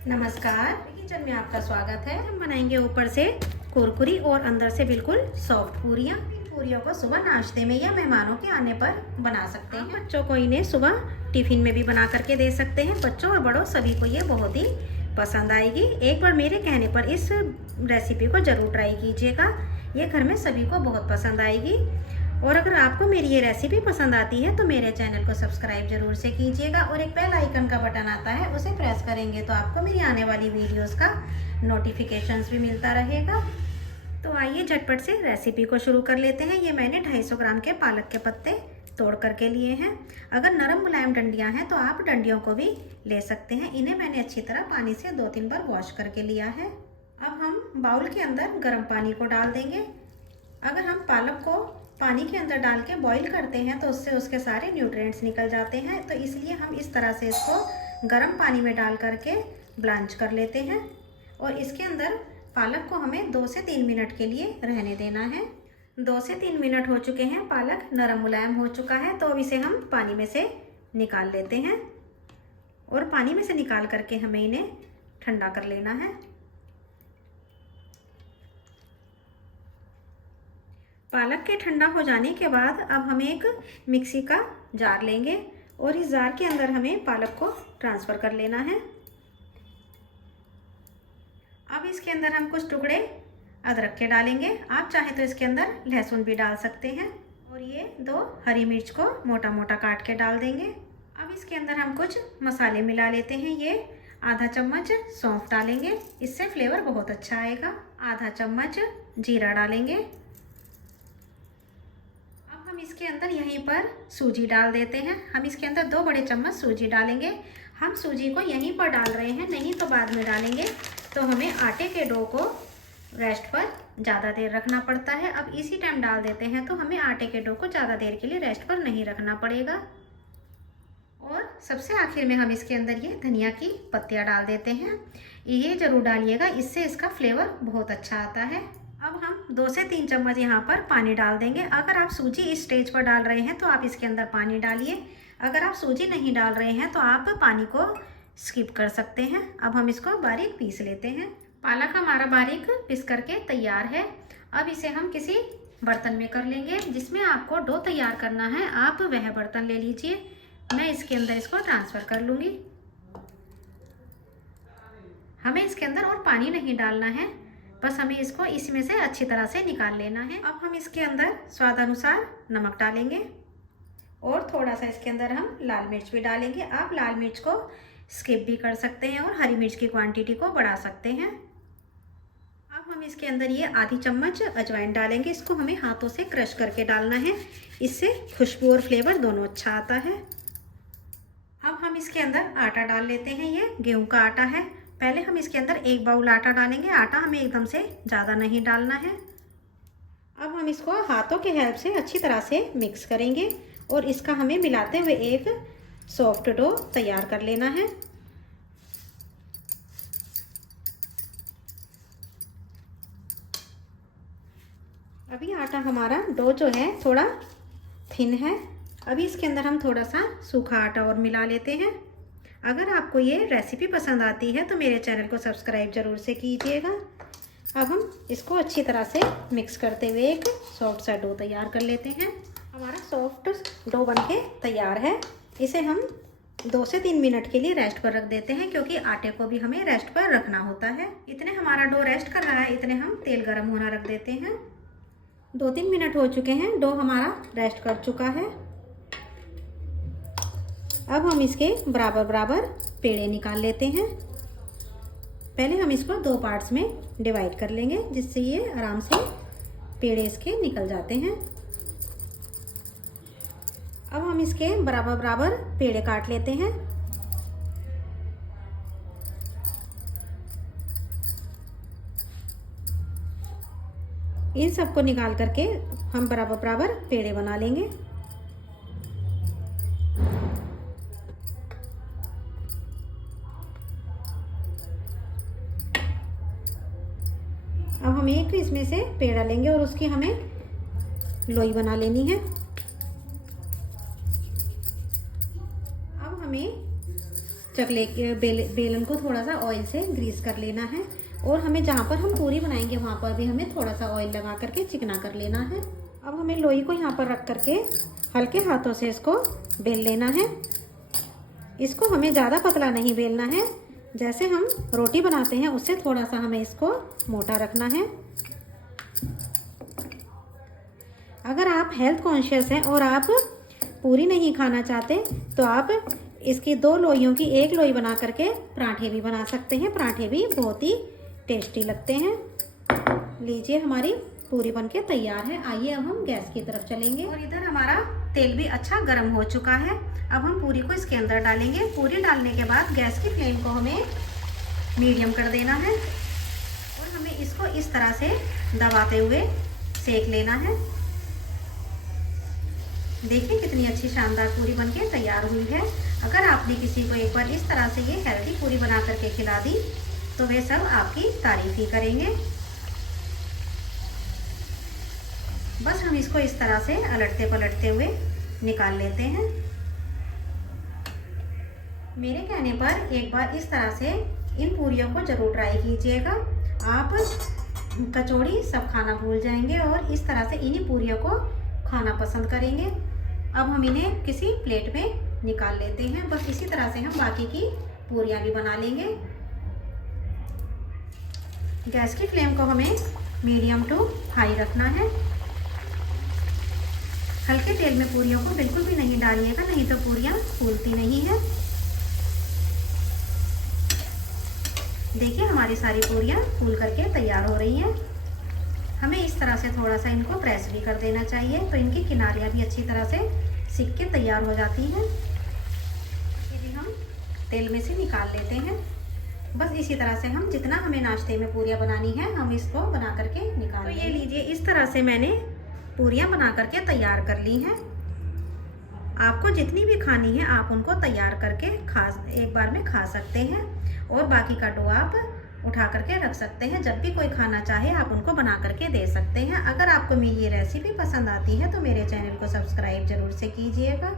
नमस्कार, किचन में आपका स्वागत है। हम बनाएंगे ऊपर से कुरकुरी और अंदर से बिल्कुल सॉफ्ट पूरियाँ। पूरियों को सुबह नाश्ते में या मेहमानों के आने पर बना सकते हैं। बच्चों को इन्हें सुबह टिफिन में भी बना करके दे सकते हैं। बच्चों और बड़ों सभी को ये बहुत ही पसंद आएगी। एक बार मेरे कहने पर इस रेसिपी को ज़रूर ट्राई कीजिएगा। ये घर में सभी को बहुत पसंद आएगी। और अगर आपको मेरी ये रेसिपी पसंद आती है तो मेरे चैनल को सब्सक्राइब जरूर से कीजिएगा और एक बेल आइकन का बटन आता है, उसे प्रेस करेंगे तो आपको मेरी आने वाली वीडियोस का नोटिफिकेशंस भी मिलता रहेगा। तो आइए झटपट से रेसिपी को शुरू कर लेते हैं। ये मैंने 250 ग्राम के पालक के पत्ते तोड़ करके लिए हैं। अगर नरम मुलायम डंडियाँ हैं तो आप डंडियों को भी ले सकते हैं। इन्हें मैंने अच्छी तरह पानी से 2-3 बार वॉश करके लिया है। अब हम बाउल के अंदर गर्म पानी को डाल देंगे। अगर हम पालक को पानी के अंदर डाल के बॉईल करते हैं तो उससे उसके सारे न्यूट्रिएंट्स निकल जाते हैं, तो इसलिए हम इस तरह से इसको गर्म पानी में डाल करके ब्लांच कर लेते हैं। और इसके अंदर पालक को हमें 2 से 3 मिनट के लिए रहने देना है। 2 से 3 मिनट हो चुके हैं, पालक नरम मुलायम हो चुका है, तो अब इसे हम पानी में से निकाल लेते हैं। और पानी में से निकाल करके हमें इन्हें ठंडा कर लेना है। पालक के ठंडा हो जाने के बाद अब हम एक मिक्सी का जार लेंगे और इस जार के अंदर हमें पालक को ट्रांसफ़र कर लेना है। अब इसके अंदर हम कुछ टुकड़े अदरक के डालेंगे। आप चाहें तो इसके अंदर लहसुन भी डाल सकते हैं। और ये 2 हरी मिर्च को मोटा मोटा काट के डाल देंगे। अब इसके अंदर हम कुछ मसाले मिला लेते हैं। ये आधा चम्मच सौंफ डालेंगे, इससे फ्लेवर बहुत अच्छा आएगा। आधा चम्मच जीरा डालेंगे। इसके अंदर यहीं पर सूजी डाल देते हैं। हम इसके अंदर 2 बड़े चम्मच सूजी डालेंगे। हम सूजी को यहीं पर डाल रहे हैं, नहीं तो बाद में डालेंगे तो हमें आटे के डो को रेस्ट पर ज़्यादा देर रखना पड़ता है। अब इसी टाइम डाल देते हैं तो हमें आटे के डो को ज़्यादा देर के लिए रेस्ट पर नहीं रखना पड़ेगा। और सबसे आखिर में हम इसके अंदर ये धनिया की पत्तियाँ डाल देते हैं। ये ज़रूर डालिएगा, इससे इसका फ्लेवर बहुत अच्छा आता है। अब हम 2 से 3 चम्मच यहाँ पर पानी डाल देंगे। अगर आप सूजी इस स्टेज पर डाल रहे हैं तो आप इसके अंदर पानी डालिए। अगर आप सूजी नहीं डाल रहे हैं तो आप पानी को स्किप कर सकते हैं। अब हम इसको बारीक पीस लेते हैं। पालक हमारा बारीक पीस करके तैयार है। अब इसे हम किसी बर्तन में कर लेंगे। जिसमें आपको डो तैयार करना है आप वह बर्तन ले लीजिए। मैं इसके अंदर इसको ट्रांसफ़र कर लूँगी। हमें इसके अंदर और पानी नहीं डालना है, बस हमें इसको इसमें से अच्छी तरह से निकाल लेना है। अब हम इसके अंदर स्वाद अनुसार नमक डालेंगे और थोड़ा सा इसके अंदर हम लाल मिर्च भी डालेंगे। आप लाल मिर्च को स्किप भी कर सकते हैं और हरी मिर्च की क्वांटिटी को बढ़ा सकते हैं। अब हम इसके अंदर ये आधी चम्मच अजवाइन डालेंगे। इसको हमें हाथों से क्रश करके डालना है, इससे खुशबू और फ्लेवर दोनों अच्छा आता है। अब हम इसके अंदर आटा डाल लेते हैं। ये गेहूँ का आटा है। पहले हम इसके अंदर 1 बाउल आटा डालेंगे। आटा हमें एकदम से ज़्यादा नहीं डालना है। अब हम इसको हाथों के हेल्प से अच्छी तरह से मिक्स करेंगे और इसका हमें मिलाते हुए एक सॉफ्ट डो तैयार कर लेना है। अभी आटा हमारा डो जो है थोड़ा थिन है। अभी इसके अंदर हम थोड़ा सा सूखा आटा और मिला लेते हैं। अगर आपको ये रेसिपी पसंद आती है तो मेरे चैनल को सब्सक्राइब ज़रूर से कीजिएगा। अब हम इसको अच्छी तरह से मिक्स करते हुए एक सॉफ्ट सा डो तैयार कर लेते हैं। हमारा सॉफ्ट डो बनके तैयार है। इसे हम 2 से 3 मिनट के लिए रेस्ट पर रख देते हैं, क्योंकि आटे को भी हमें रेस्ट पर रखना होता है। इतने हमारा डो रेस्ट कर रहा है, इतने हम तेल गर्म होना रख देते हैं। 2-3 मिनट हो चुके हैं, डो हमारा रेस्ट कर चुका है। अब हम इसके बराबर बराबर पेड़े निकाल लेते हैं। पहले हम इसको 2 पार्ट्स में डिवाइड कर लेंगे, जिससे ये आराम से पेड़े इसके निकल जाते हैं। अब हम इसके बराबर बराबर पेड़े काट लेते हैं। इन सबको निकाल करके हम बराबर बराबर पेड़े बना लेंगे। अब हम एक इसमें से पेड़ा लेंगे और उसकी हमें लोई बना लेनी है। अब हमें चकले के बेलन को थोड़ा सा ऑयल से ग्रीस कर लेना है और हमें जहाँ पर हम पूरी बनाएंगे वहाँ पर भी हमें थोड़ा सा ऑयल लगा करके चिकना कर लेना है। अब हमें लोई को यहाँ पर रख करके हल्के हाथों से इसको बेल लेना है। इसको हमें ज़्यादा पतला नहीं बेलना है, जैसे हम रोटी बनाते हैं उससे थोड़ा सा हमें इसको मोटा रखना है। अगर आप हेल्थ कॉन्शियस हैं और आप पूरी नहीं खाना चाहते तो आप इसकी 2 लोइयों की 1 लोई बना करके पराठे भी बना सकते हैं। पराठे भी बहुत ही टेस्टी लगते हैं। लीजिए हमारी पूरी बनके तैयार है। आइए अब हम गैस की तरफ चलेंगे और इधर हमारा तेल भी अच्छा गर्म हो चुका है। अब हम पूरी को इसके अंदर डालेंगे। पूरी डालने के बाद गैस की फ्लेम को हमें मीडियम कर देना है और हमें इसको इस तरह से दबाते हुए सेक लेना है। देखिए कितनी अच्छी शानदार पूरी बनके तैयार हुई है। अगर आपने किसी को एक बार इस तरह से ये हेल्दी पूरी बना करके खिला दी तो वे सब आपकी तारीफ ही करेंगे। बस हम इसको इस तरह से अलटते पलटते हुए निकाल लेते हैं। मेरे कहने पर एक बार इस तरह से इन पूरियों को जरूर ट्राई कीजिएगा। आप कचौड़ी सब खाना भूल जाएंगे और इस तरह से इन्हीं पूरियों को खाना पसंद करेंगे। अब हम इन्हें किसी प्लेट में निकाल लेते हैं। बस इसी तरह से हम बाकी की पूरियां भी बना लेंगे। गैस की फ्लेम को हमें मीडियम टू हाई रखना है। हल्के तेल में पूरियों को बिल्कुल भी नहीं डालिएगा, नहीं तो पूरियां फूलती नहीं है। देखिए हमारी सारी पूरियां फूल करके तैयार हो रही हैं। हमें इस तरह से थोड़ा सा इनको प्रेस भी कर देना चाहिए तो इनकी किनारियां भी अच्छी तरह से सिक के तैयार हो जाती हैं। ये भी हम तेल में से निकाल लेते हैं। बस इसी तरह से हम जितना हमें नाश्ते में पूरियां बनानी है हम इसको बना करके निकाल लेंगे। तो ये लीजिए इस तरह से मैंने पूरियां बना करके तैयार कर ली हैं। आपको जितनी भी खानी है आप उनको तैयार करके एक बार में खा सकते हैं और बाकी का डो आप उठा करके रख सकते हैं। जब भी कोई खाना चाहे आप उनको बना करके दे सकते हैं। अगर आपको मेरी ये रेसिपी पसंद आती है तो मेरे चैनल को सब्सक्राइब जरूर से कीजिएगा।